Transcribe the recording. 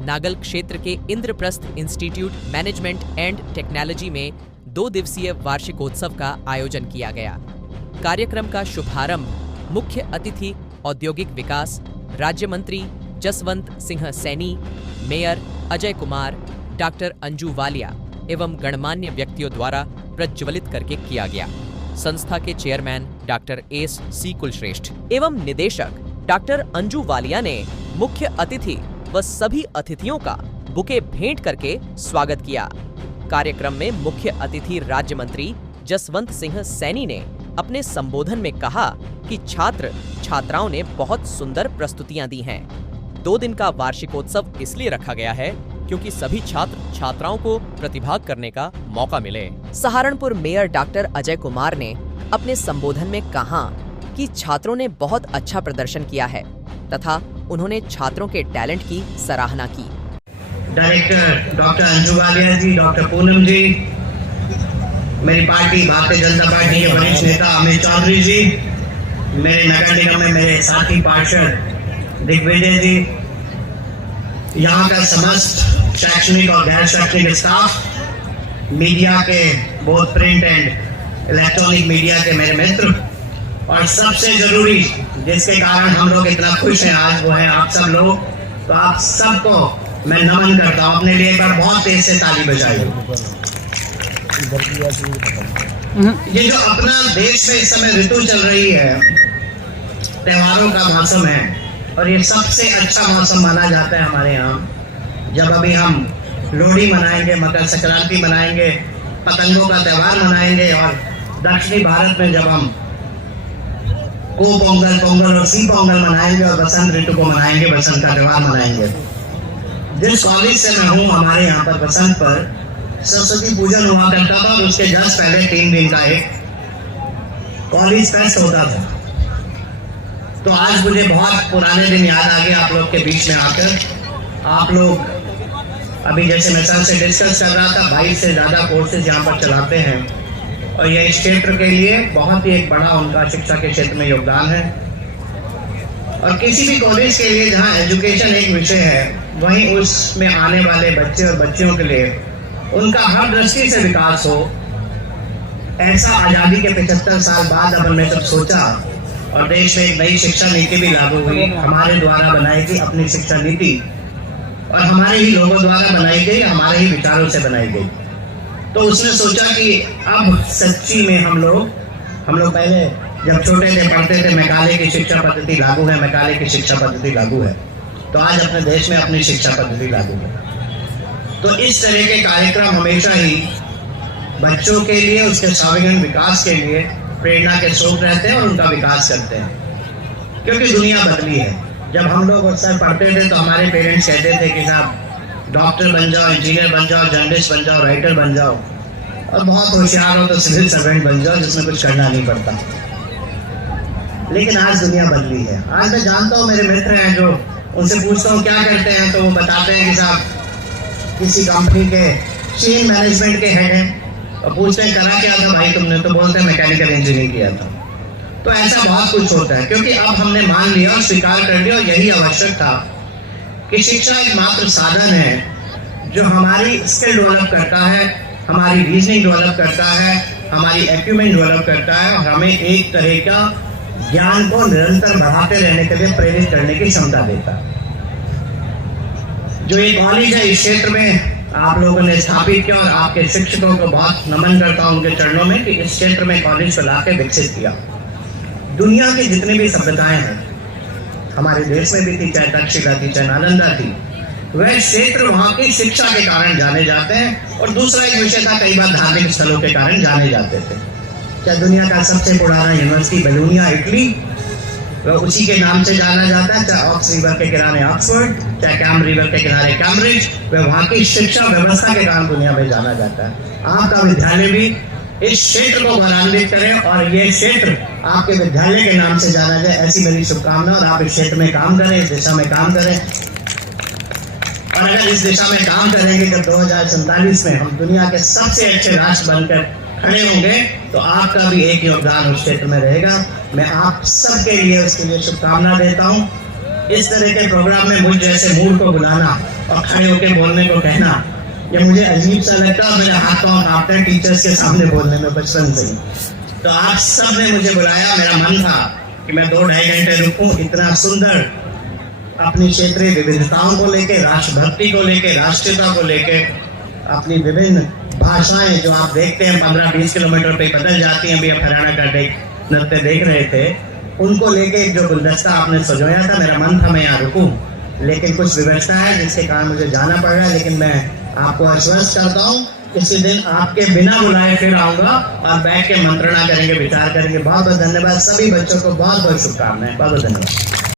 नागल क्षेत्र के Indraprastha institute management and technology में 2 दिवसीय वार्षिकोत्सव का आयोजन किया गया। कार्यक्रम का शुभारंभ मुख्य अतिथि औद्योगिक विकास राज्य मंत्री जसवंत सिंह सैनी, मेयर अजय कुमार, डॉक्टर अंजू वालिया एवं गणमान्य व्यक्तियों द्वारा प्रज्वलित करके किया गया। संस्था के chairman doctor S C Kulshreshtha एवं निदेशक डॉक्टर अंजू वालिया ने मुख्य अतिथि व सभी अतिथियों का बुके भेंट करके स्वागत किया। कार्यक्रम में मुख्य अतिथि राज्य मंत्री जसवंत सिंह सैनी ने अपने संबोधन में कहा कि छात्र छात्राओं ने बहुत सुंदर प्रस्तुतियां दी हैं। 2 दिन का वार्षिकोत्सव इसलिए रखा गया है क्योंकि सभी छात्र छात्राओं को प्रतिभाग करने का मौका मिले। सहारनपुर मेयर डॉक्टर अजय कुमार ने अपने संबोधन में कहा कि छात्रों ने बहुत अच्छा प्रदर्शन किया है तथा उन्होंने छात्रों के टैलेंट की सराहना की। डायरेक्टर डॉक्टर अंजू वालिया जी, डॉक्टर पूनम जी, मेरी पार्टी भारतीय जनता पार्टी के वरिष्ठ नेता अमित चौधरी जी, मेरे नगर निगम में मेरे साथी पार्षद दिग्विजय जी, यहाँ का समस्त शैक्षणिक और गैर शैक्षणिक स्टाफ, मीडिया के both print and electronic media के मेरे मित्र, और सबसे जरूरी जिसके कारण हम लोग इतना खुश हैं आज, वो है आप सब लोग। तो आप सबको मैं नमन करता हूँ। अपने लिए एक बार बहुत तेज से ताली बजाइए। ये जो अपना देश में इस समय ऋतु चल रही है, त्योहारों का मौसम है, और ये सबसे अच्छा मौसम माना जाता है हमारे यहाँ। जब अभी हम लोहड़ी मनाएंगे, मकर संक्रांति मनाएंगे, पतंगों का त्योहार मनाएंगे, और दक्षिणी भारत में जब हम को पोंगल, पोंगल और सी पोंगल मनाएंगे और बसंत ऋतु को मनाएंगे, बसंत का त्योहार मनाएंगे। जिस कॉलेज से मैं हूँ, हमारे यहाँ पर बसंत पर सरस्वती पूजन हुआ करता था, और उसके जस्ट पहले 3 दिन का एक कॉलेज फेस्ट होता था। तो आज मुझे बहुत पुराने दिन याद आ गए आप लोग के बीच में आकर। आप लोग अभी जैसे मैं सर से डिस्कस कर रहा था, 22 से ज्यादा कोर्सेज यहाँ पर चलाते हैं, और यह इस क्षेत्र के लिए बहुत ही एक बड़ा उनका शिक्षा के क्षेत्र में योगदान है। और किसी भी कॉलेज के लिए जहाँ एजुकेशन एक विषय है, वहीं उसमें आने वाले बच्चे और बच्चियों के लिए उनका हर दृष्टि से विकास हो, ऐसा आज़ादी के 75 साल बाद अब हमने सब सोचा, और देश में एक नई शिक्षा नीति भी लागू हुई, हमारे द्वारा बनाई गई अपनी शिक्षा नीति, और हमारे ही लोगों द्वारा बनाई गई, हमारे ही विचारों से बनाई गई। तो उसने सोचा कि अब सच्ची में हम लोग पहले जब छोटे थे पढ़ते थे मैकाले की शिक्षा पद्धति लागू है, मैकाले की शिक्षा पद्धति लागू है, तो आज अपने देश में अपनी शिक्षा पद्धति लागू है। तो इस तरह के कार्यक्रम हमेशा ही बच्चों के लिए, उसके सर्वांगीण विकास के लिए प्रेरणा के स्रोत रहते हैं और उनका विकास करते हैं। क्योंकि दुनिया बदली है। जब हम लोग अक्सर पढ़ते थे तो हमारे पेरेंट्स कहते थे कि साहब डॉक्टर बन जाओ, इंजीनियर बन जाओ, जर्नलिस्ट बन जाओ, राइटर बन जाओ, और बहुत होशियार हो तो सिविल सर्वेंट बन जाओ जिसमें कुछ करना नहीं पड़ता। लेकिन आज दुनिया बदली है। आज मैं जानता हूँ, मेरे मित्र हैं जो उनसे पूछता हूँ क्या करते हैं, तो वो बताते हैं कि साहब किसी कंपनी के चेन मैनेजमेंट के हेड हैं, और पूछते हैं करा क्या था भाई तुमने, तो बोलते हैं मैकेनिकल इंजीनियरिंग किया था। तो ऐसा बहुत कुछ होता है, क्योंकि अब हमने मान लिया और स्वीकार कर लिया, और यही आवश्यक था कि शिक्षा एक मात्र साधन है जो हमारी स्किल डेवलप करता है, हमारी रीजनिंग डेवलप करता है, हमारी एक्यूमेंट डेवलप करता है, और हमें एक तरह का ज्ञान को निरंतर बढ़ाते रहने के लिए प्रेरित करने की क्षमता देता है। जो ये कॉलेज है इस क्षेत्र में आप लोगों ने स्थापित किया, और आपके शिक्षकों को बहुत नमन करता हूँ उनके चरणों में कि इस क्षेत्र में कॉलेज को लाके विकसित किया। दुनिया की जितनी भी सभ्यताएं हैं, हमारे देश में भी थी, चाहे तक्षशिला थी, चाहे नालंदा थी, वह क्षेत्र वहाँ की शिक्षा के कारण जाने जाते हैं। और दूसरा एक विषय था, कई बार धार्मिक स्थलों के कारण जाने जाते थे। क्या दुनिया का सबसे पुराना यूनिवर्सिटी बेलूनिया इटली, वह उसी के नाम से जाना जाता है। चाहे ऑक्स रिवर के किनारे ऑक्सफोर्ड, चाहे कैम रिवर के किनारे कैम्ब्रिज, वह वहाँ की शिक्षा व्यवस्था के कारण दुनिया में जाना जाता है। आपका विद्यालय भी इस क्षेत्र को गौरवान्वित करें, और ये क्षेत्र आपके विद्यालय के नाम से जाना जाए, ऐसी मेरी शुभकामना। और आप इस क्षेत्र में काम करें, इस दिशा में काम करें, और अगर इस दिशा में काम करेंगे जब 2047 में हम दुनिया के सबसे अच्छे राष्ट्र बनकर खड़े होंगे, तो आपका भी एक योगदान उस क्षेत्र में रहेगा। मैं आप सबके लिए उसके लिए शुभकामना देता हूँ। इस तरह के प्रोग्राम में मुझ जैसे मूड को बुलाना और खड़े होकर बोलने को कहना, ये मुझे अजीब सा लगता है। मेरे हाथ पांव कांपते हैं टीचर्स के सामने बोलने में बचपन से ही। तो आप सब ने मुझे बुलाया, मेरा मन था कि मैं 2-2.5 घंटे रुकूं। इतना सुंदर अपनी क्षेत्रीय विविधताओं को लेके, राष्ट्रभक्ति को लेके, राष्ट्रीयता को लेके, अपनी विभिन्न भाषाएं जो आप देखते हैं 15-20 किलोमीटर पे बदल जाती हैं। अभी आप हरियाणा का नृत्य देख रहे थे, उनको लेके जो गुलदस्ता आपने सजाया था, मेरा मन था मैं यहाँ रुकूं, लेकिन कुछ व्यवस्था है जिसके कारण मुझे जाना पड़ रहा है। लेकिन मैं आपको आश्वस्त करता हूँ किसी दिन आपके बिना बुलाए फिर आऊंगा और बैठ के मंत्रणा करेंगे, विचार करेंगे। बहुत बहुत धन्यवाद। सभी बच्चों को बहुत बहुत शुभकामनाएं। बहुत बहुत धन्यवाद।